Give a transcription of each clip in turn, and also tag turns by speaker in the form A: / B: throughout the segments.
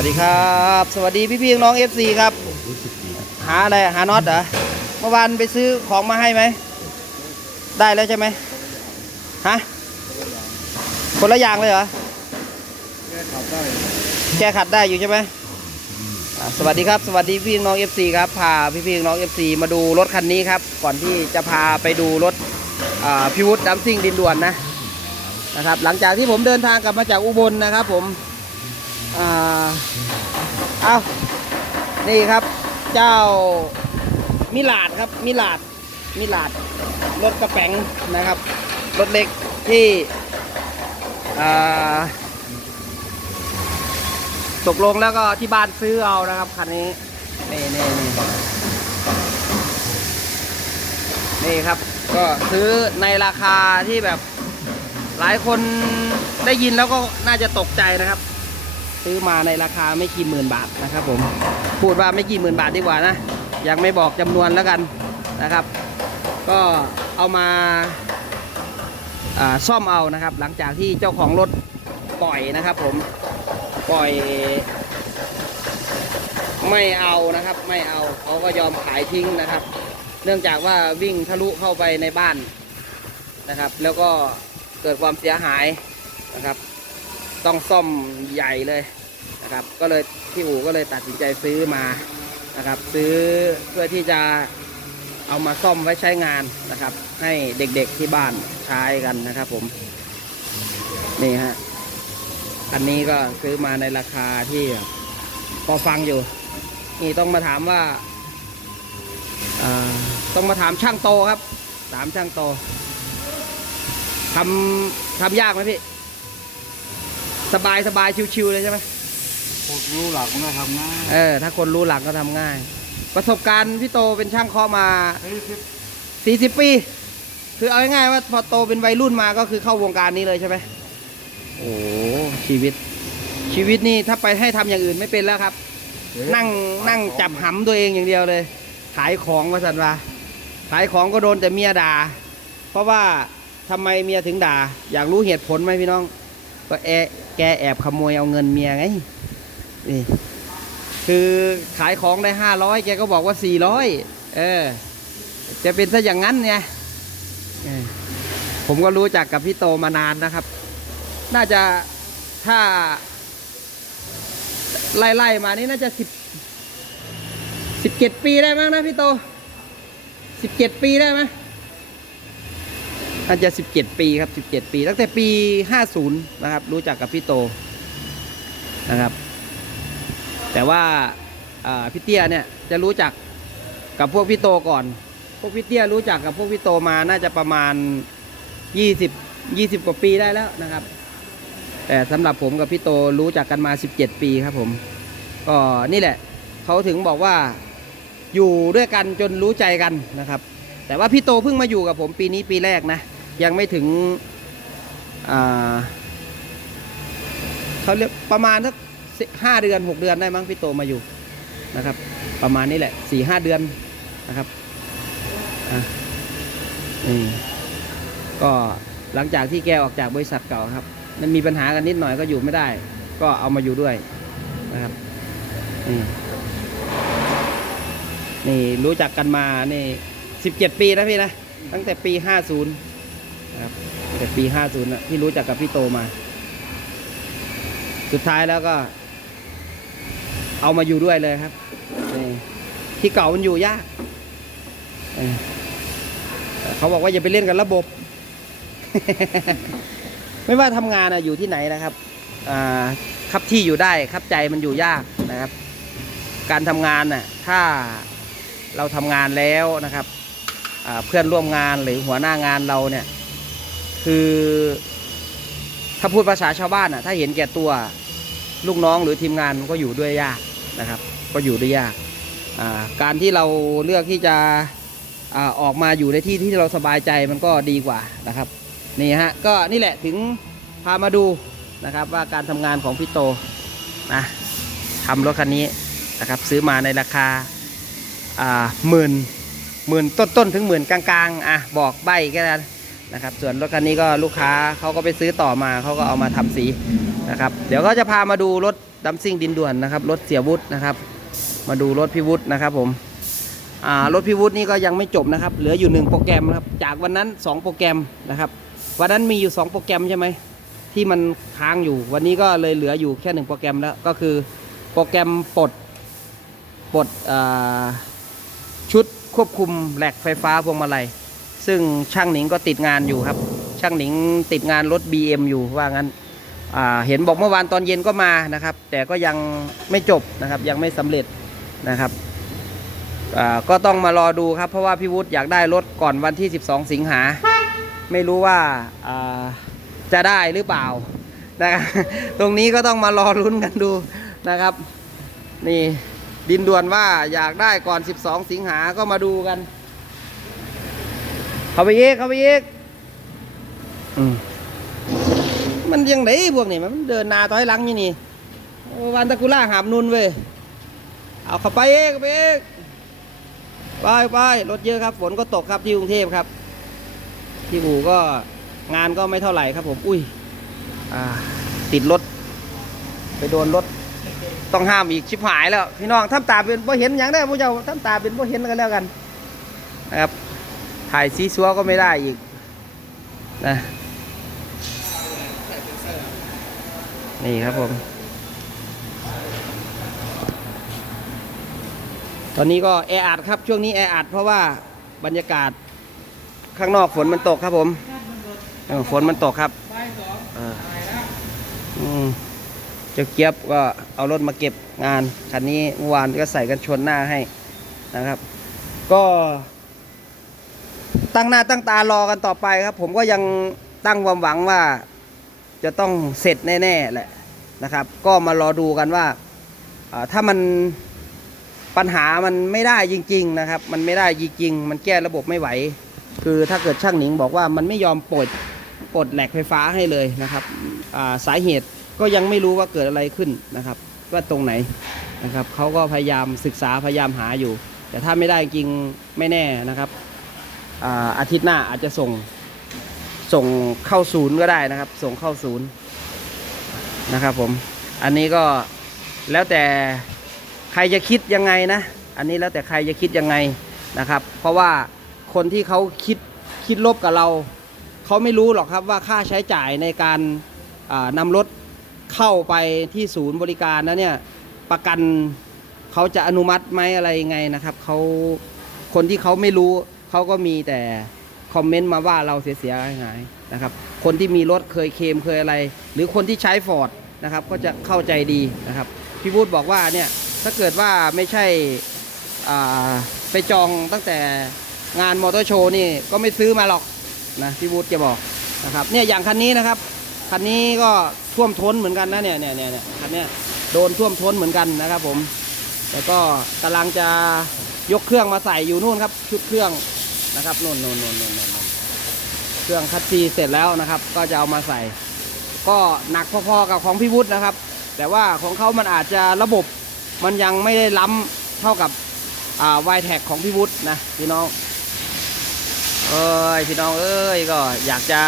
A: วัสดีครับ สวัสดีพี่พี่น้องเอฟซีครับ หาอะไรหาน็อตเหรอเมื่อวานไปซื้อของมาให้ไหม ได้แล้วใช่ไหมฮะคนละอย่างเลยเหรอแกขัดได้อยู่ใช่ไหมสวัสดีครับ สวัสดีพี่น้อง FC ครับพาพี่พี่น้อง FC มาดูรถคันนี้ครับ ก่อนที่จะพาไปดูรถพิวุฒดัมซิ่งดินด่วนนะนะครับ หลังจากที่ผมเดินทางกลับมาจากอุบลนะครับ ผม เอานี่ครับ เจ้ามิลาดครับมิลาดมิลาดรถกระแป๋งนะครับ รถเล็กที่ตกลงแล้วก็ที่บ้านซื้อเอานะครับคันนี้นี่นี่นี่นี่ครับ ก็ซื้อในราคาที่แบบหลายคนได้ยินแล้วก็น่าจะตกใจนะครับ ซื้อมาในราคาไม่กี่หมื่นบาทนะครับ ผมพูดว่าไม่กี่หมื่นบาทดีกว่านะยังไม่บอกจำนวนแล้วกันนะครับ ก็เอามาอ่าซ่อมเอานะครับ หลังจากที่เจ้าของรถปล่อยนะครับ ผมปล่อย ไม่เอานะครับ ไม่เอาเขาก็ยอมขายทิ้งนะครับ เนื่องจากว่าวิ่งทะลุเข้าไปในบ้านนะครับ แล้วก็เกิดความเสียหายนะครับ ต้องซ่อมใหญ่เลยนะครับ ก็เลยที่อู่ก็เลยตัดสินใจซื้อมานะครับ ซื้อเพื่อที่จะเอามาซ่อมไว้ใช้งานนะครับ ให้เด็กๆที่บ้านใช้กันนะครับ ผม นี่ฮะอันนี้ก็ซื้อมาในราคาที่พอฟังอยู่ นี่ต้องมาถามว่าต้องมาถามช่างโตครับ ถามช่างโตทำทำยากไหมพี่ สบายสบายชิวๆเลยใช่ไหม
B: ผมรู้หลักมันก็ทำง่าย
A: เออ ถ้าคนรู้หลักก็ทำง่าย ประสบการณ์พี่โตเป็นช่างเคาะมา
B: เฮ้ยสิบ
A: 40 ปี คือเอาง่ายๆว่าพอโตเป็นวัยรุ่นมาก็คือเข้าวงการนี้เลยใช่ไหมโอ้ชีวิต ชีวิตนี่ถ้าไปให้ทำอย่างอื่นไม่เป็นแล้วครับนั่งนั่งจับหำตัวเองอย่างเดียวเลย ขายของมาสันวาขายของก็โดนแต่เมียด่า เพราะว่าทำไมเมียถึงด่า อยากรู้เหตุผลไหมพี่น้อง ก็แอะ แกแอบขโมยเอาเงินเมียไงนี่คือขายของได้ห้าร้อยแกก็บอกว่าสี่ร้อยเออ จะเป็นซะอย่างนั้นไงผมก็รู้จักกับพี่โตมานานนะครับ น่าจะถ้า ไล่ๆมานี่น่าจะสิบสิบเจ็ดปีได้มั้งนะพี่โตสิบเจ็ดปีได้ไหม น่าจะสิบเจ็ดปีครับสิบเจ็ดปี ตั้งแต่ปีห้าศูนย์นะครับ รู้จักกับพี่โตนะครับ แต่ว่าพี่เตี้ยเนี่ยจะรู้จักกับพวกพี่โตก่อน พวกพี่เตี้ยรู้จักกับพวกพี่โตมาน่าจะประมาณยี่สิบยี่สิบกว่าปีได้แล้วนะครับ แต่สำหรับผมกับพี่โตรู้จักกันมา 17 ปีครับผม ก็นี่แหละเขาถึงบอกว่าอยู่ด้วยกันจนรู้ใจกันนะครับแต่ว่าพี่โตเพิ่งมาอยู่กับผมปีนี้ปีแรกนะ ยังไม่ถึงเขาเรียกประมาณสักห้าเดือนหกเดือนได้มั้งพี่โตมาอยู่นะครับ ประมาณนี้แหละสี่ห้าเดือนนะครับนี่ก็หลังจากที่แกออกจากบริษัทเก่าครับ มันมีปัญหากันนิดหน่อยก็อยู่ไม่ได้ ก็เอามาอยู่ด้วยนะครับนี่นี่รู้จักกันมานี่สิบเจ็ดปีนะพี่นะ ตั้งแต่ปีห้าศูนย์ นะครับแต่ปีห้าศูนย์ะที่รู้จักกับพี่โตมา สุดท้ายแล้วก็ เอามาอยู่ด้วยเลยครับที่เก่ามันอยู่ยากเเขาบอกว่าอย่าไปเล่นกับระบบ ไม่ว่าทำงานอะอยู่ที่ไหนนะครับครับที่อยู่ได้ครับใจมันอยู่ยากนะครับ การทำงานน่ะถ้าเราทำงานแล้วนะครับเพื่อนร่วมงานหรือหัวหน้างานเราเนี่ย คือ ถ้าพูดภาษาชาวบ้านอะ ถ้าเห็นแก่ตัวลูกน้องหรือทีมงานก็อยู่ด้วยยากนะครับ ก็อยู่ด้วยยากการที่เราเลือกที่จะอออกมาอยู่ในที่ที่เราสบายใจมันก็ดีกว่านะครับนี่ฮะก็นี่แหละถึงพามาดูนะครับว่าการทำงานของพี่โตนะทำรถคันนี้นะครับซื้อมาในราคาหมื่นหมื่นต้นๆถึงหมื่นกลางๆอะบอกใบแค่นั้ นะครับ ส่วนรถคันนี้ก็ลูกค้าเขาก็ไปซื้อต่อมาเขาก็เอามาทำสีนะครับ เดี๋ยวก็จะพามาดูรถดัมซิ่งดินด่วนนะครับ รถเสียวุฒินะครับ มาดูรถพิวุฒินะครับผมรถพิวุฒินี่ก็ยังไม่จบนะครับ เหลืออยู่หนึ่งโปรแกรมนะครับ จากวันนั้นสองโปรแกรมนะครับ วันนั้นมีอยู่สองโปรแกรมใช่ไหมที่มันค้างอยู่ วันนี้ก็เลยเหลืออยู่แค่หนึ่งโปรแกรมแล้ว ก็คือโปรแกรมปลดปลดชุดควบคุมแหลกไฟฟ้าพวงมาลัย ซึ่งช่างหนิงก็ติดงานอยู่ครับ ช่างหนิงติดงานรถ BM อยู่ว่างั้นเห็นบอกเมื่อวานตอนเย็นก็มานะครับ แต่ก็ยังไม่จบนะครับยังไม่สำเร็จนะครับก็ต้องมารอดูครับ เพราะว่าพี่วุฒิอยากได้รถก่อนวันที่ 12 สิงหา ไม่รู้ว่าอ่าจะได้หรือเปล่านะครับตรงนี้ก็ต้องมารอลุ้นกันดูนะครับ นี่ดินด่วนว่าอยากได้ก่อน 12 สิงหาก็มาดูกัน เข้าไปอีกเข้าไปอีกอืมมันยังไงพวกนี้มันเดินหนาถอยหลังอยู่นี่โอ้วันตะกุล่าหามนุนเว้ยเอาเข้าไปเองเข้าไปเองไปไปรถเยอะครับ ฝนก็ตกครับที่กรุงเทพครับ ที่อู่ก็งานก็ไม่เท่าไหร่ครับ ผมอุ้ยอ่าติดรถ ไปโดนรถต้องห้ามอีกชิบหายแล้ว พี่น้องทำตาเป็นบ่เห็นอย่างได้พวกเจ้าทำตาเป็นบ่เห็นกันแล้วกันนะครับ ถ่ายซีซัวก็ไม่ได้อีกนะนี่ครับผม ตอนนี้ก็แออัดครับช่วงนี้แออัดเพราะว่าบรรยากาศข้างนอกฝนมันตกครับผมฝนมันตกครับเจ้าเกียบก็เอารถมาเก็บงาน คันนี้เมื่อวานก็ใส่กันชนหน้าให้นะครับ ก็ ตั้งหน้าตั้งตารอกันต่อไปครับ ผมก็ยังตั้งความหวังว่า จะต้องเสร็จแน่ๆแหละนะครับ ก็มารอดูกันว่าถ้ามันปัญหามันไม่ได้จริง ๆนะครับ มันไม่ได้จริงๆมันแก้ระบบไม่ไหว คือถ้าเกิดช่างหนิงบอกว่ามันไม่ยอมปลดปลดแหลกไฟฟ้าให้เลยนะครับาสาเหตุก็ยังไม่รู้ว่าเกิดอะไรขึ้นนะครับ ว่าตรงไหนนะครับเขาก็พยายามศึกษาพยายามหาอยู่ แต่ถ้าไม่ได้จริงไม่แน่นะครับ อาทิตย์หน้าอาจจะส่งส่งเข้าศูนย์ก็ได้นะครับ ส่งเข้าศูนย์นะครับผม อันนี้ก็แล้วแต่ใครจะคิดยังไงนะ อันนี้แล้วแต่ใครจะคิดยังไงนะครับ เพราะว่าคนที่เขาคิดคิดลบกับเรา เขาไม่รู้หรอกครับว่าค่าใช้จ่ายในการอ่านำรถเข้าไปที่ศูนย์บริการนะเนี่ยประกันเขาจะอนุมัติไหมอะไรยังไงนะครับเขาคนที่เขาไม่รู้ เขาก็มีแต่คอมเมนต์มาว่าเราเสียหายๆนะครับ คนที่มีรถเคยเคมเคยอะไร หรือคนที่ใช้ฟอร์ดนะครับก็จะเข้าใจดีนะครับ พี่บูธบอกว่าเนี่ยถ้าเกิดว่าไม่ใช่ไปจองตั้งแต่งานมอเตอร์โชว์นี่ก็ไม่ซื้อมาหรอกนะพี่บูธจะบอกนะครับเนี่ยอย่างคันนี้นะครับคันนี้ก็ท่วมท้นเหมือนกันนะเนี่ยเนี่ยเนี่ยคันเนี้ยโดนท่วมท้นเหมือนกันนะครับผมแล้วก็กำลังจะยกเครื่องมาใส่อยู่นู่นครับชุดเครื่อง นะครับนนนนนนนนเครื่องคัดซีเสร็จแล้วนะครับ ก็จะเอามาใส่ ก็หนักพอๆกับของพี่วุฒินะครับ แต่ว่าของเขามันอาจจะระบบมันยังไม่ได้ล้ำเท่ากับอ่าวายแท็กของพี่วุฒินะพี่น้องเอ้ยพี่น้องเอ้ยก็อยากจะ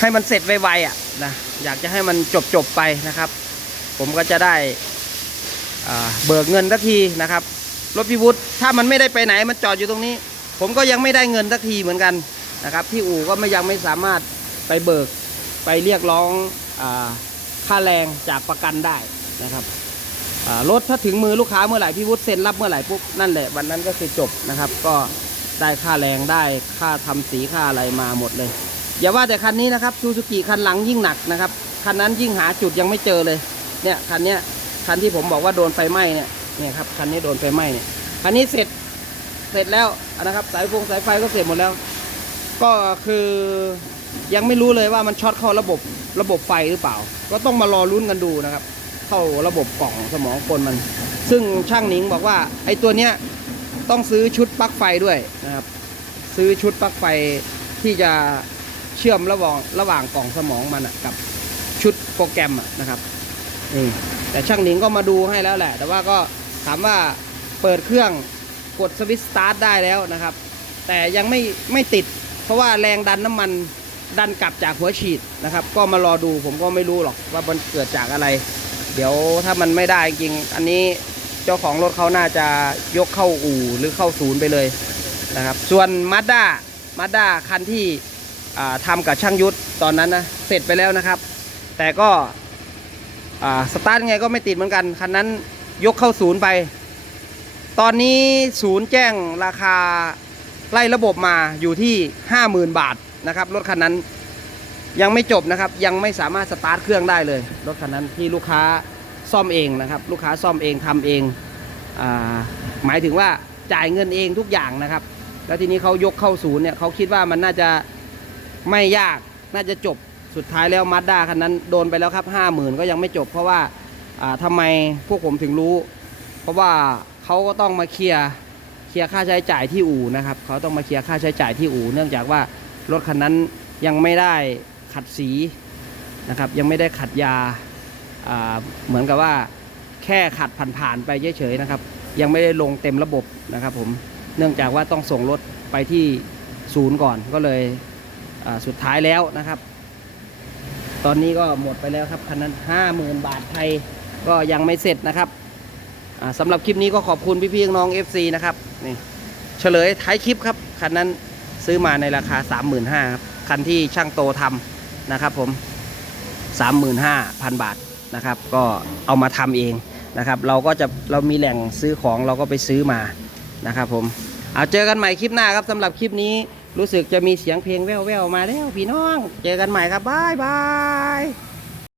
A: ให้มันเสร็จไวๆอะนะอยากจะให้มันจบๆไปนะครับ ผมก็จะได้เบิกเงินสักทีนะครับ รถพิวุฒิถ้ามันไม่ได้ไปไหนมันจอดอยู่ตรงนี้ ผมก็ยังไม่ได้เงินสักทีเหมือนกันนะครับที่อู่ก็ไม่ยังไม่สามารถไปเบิกไปเรียกร้องอค่าแรงจากประกันได้นะครับรถถ้าถึงมือลูกค้าเมื่อไหร่พี่วุฒิเซ็นรับเมื่อไหร่ปุ๊บนั่นแหละวันนั้นก็คือจบนะครับ ก็ได้ค่าแรงได้ค่าทำสีค่าอะไรมาหมดเลย อย่าว่าแต่คันนี้นะครับซูซูกิคันหลังยิ่งหนักนะครับคันนั้นยิ่งหาจุดยังไม่เจอเลยเนี่ยคันเนี้ยคันที่ผมบอกว่าโดนไฟไหม้เนี่ย เนี่ยครับคันนี้โดนไฟไหม้เนี่ยคันนี้เสร็จเสร็จแล้วนะครับสายฟงสายไฟก็เสร็จหมดแล้ว ก็คือยังไม่รู้เลยว่ามันช็อตเข้าระบบระบบไฟหรือเปล่า ก็ต้องมารอลุ้นกันดูนะครับ เข้าระบบกล่องสมองคนมัน ซึ่งช่างหนิงบอกว่าไอ้ตัวเนี้ยต้องซื้อชุดปลั๊กไฟด้วยนะครับ ซื้อชุดปลั๊กไฟที่จะเชื่อมระหว่างระหว่างกล่องสมองมันกับชุดโปรแกรมนะครับนี่แต่ช่างหนิงก็มาดูให้แล้วแหละ แต่ว่าก็ ถามว่าเปิดเครื่องกดสวิตช์สตาร์ทได้แล้วนะครับ แต่ยังไม่ไม่ติด เพราะว่าแรงดันน้ำมันดันกลับจากหัวฉีดนะครับ ก็มารอดูผมก็ไม่รู้หรอกว่ามันเกิดจากอะไร เดี๋ยวถ้ามันไม่ได้จริง อันนี้เจ้าของรถเขาน่าจะยกเข้าอู่หรือเข้าศูนย์ไปเลยนะครับ ส่วนมาด้ามาด้าคันที่ทำกับช่างยุทธตอนนั้นนะเสร็จไปแล้วนะครับ แต่ก็สตาร์ทไงก็ไม่ติดเหมือนกันคันนั้น ยกเข้าศูนย์ไป ตอนนี้ศูนย์แจ้งราคาไล่ระบบมาอยู่ที่ 50,000 บาทนะครับรถคันนั้นยังไม่จบนะครับ ยังไม่สามารถสตาร์ทเครื่องได้เลย รถคันนั้นที่ลูกค้าซ่อมเองนะครับ ลูกค้าซ่อมเองทำเองอหมายถึงว่าจ่ายเงินเองทุกอย่างนะครับ แล้วทีนี้เขายกเข้าศูนย์เนี่ยเขาคิดว่ามันน่าจะไม่ยากน่าจะจบสุดท้ายแล้วมาด้าคันนั้นโดนไปแล้วครับห้าหมื่นก็ยังไม่จบเพราะว่า อ่าทำไมพวกผมถึงรู้ เพราะว่าเขาก็ต้องมาเคลียร์เคลียร์ค่าใช้จ่ายที่อู่นะครับเขาต้องมาเคลียร์ค่าใช้จ่ายที่อู่เนื่องจากว่ารถคันนั้นยังไม่ได้ขัดสีนะครับยังไม่ได้ขัดยาเหมือนกับว่าแค่ขัดผ่านๆไปเฉยๆนะครับ ยังไม่ได้ลงเต็มระบบนะครับผมเนื่องจากว่าต้องส่งรถไปที่ศูนย์ก่อนก็เลยสุดท้ายแล้วนะครับ ตอนนี้ก็หมดไปแล้วครับคันนั้นห้าหมื่นบาทไทย ก็ยังไม่เสร็จนะครับสำหรับคลิปนี้ก็ขอบคุณพี่ๆน้อง FC นะครับนี่เฉลยท้ายคลิปครับคันนั้นซื้อมาในราคา 35,000ครับคันที่ช่างโตทำนะครับผม 35,000 บาทนะครับ ก็เอามาทำเองนะครับ เราก็จะเรามีแหล่งซื้อของเราก็ไปซื้อมานะครับผมเอาเจอกันใหม่คลิปหน้าครับสำหรับคลิปนี้รู้สึกจะมีเสียงเพลงแว่วๆมาแล้วพี่น้อง เจอกันใหม่ครับบายบาย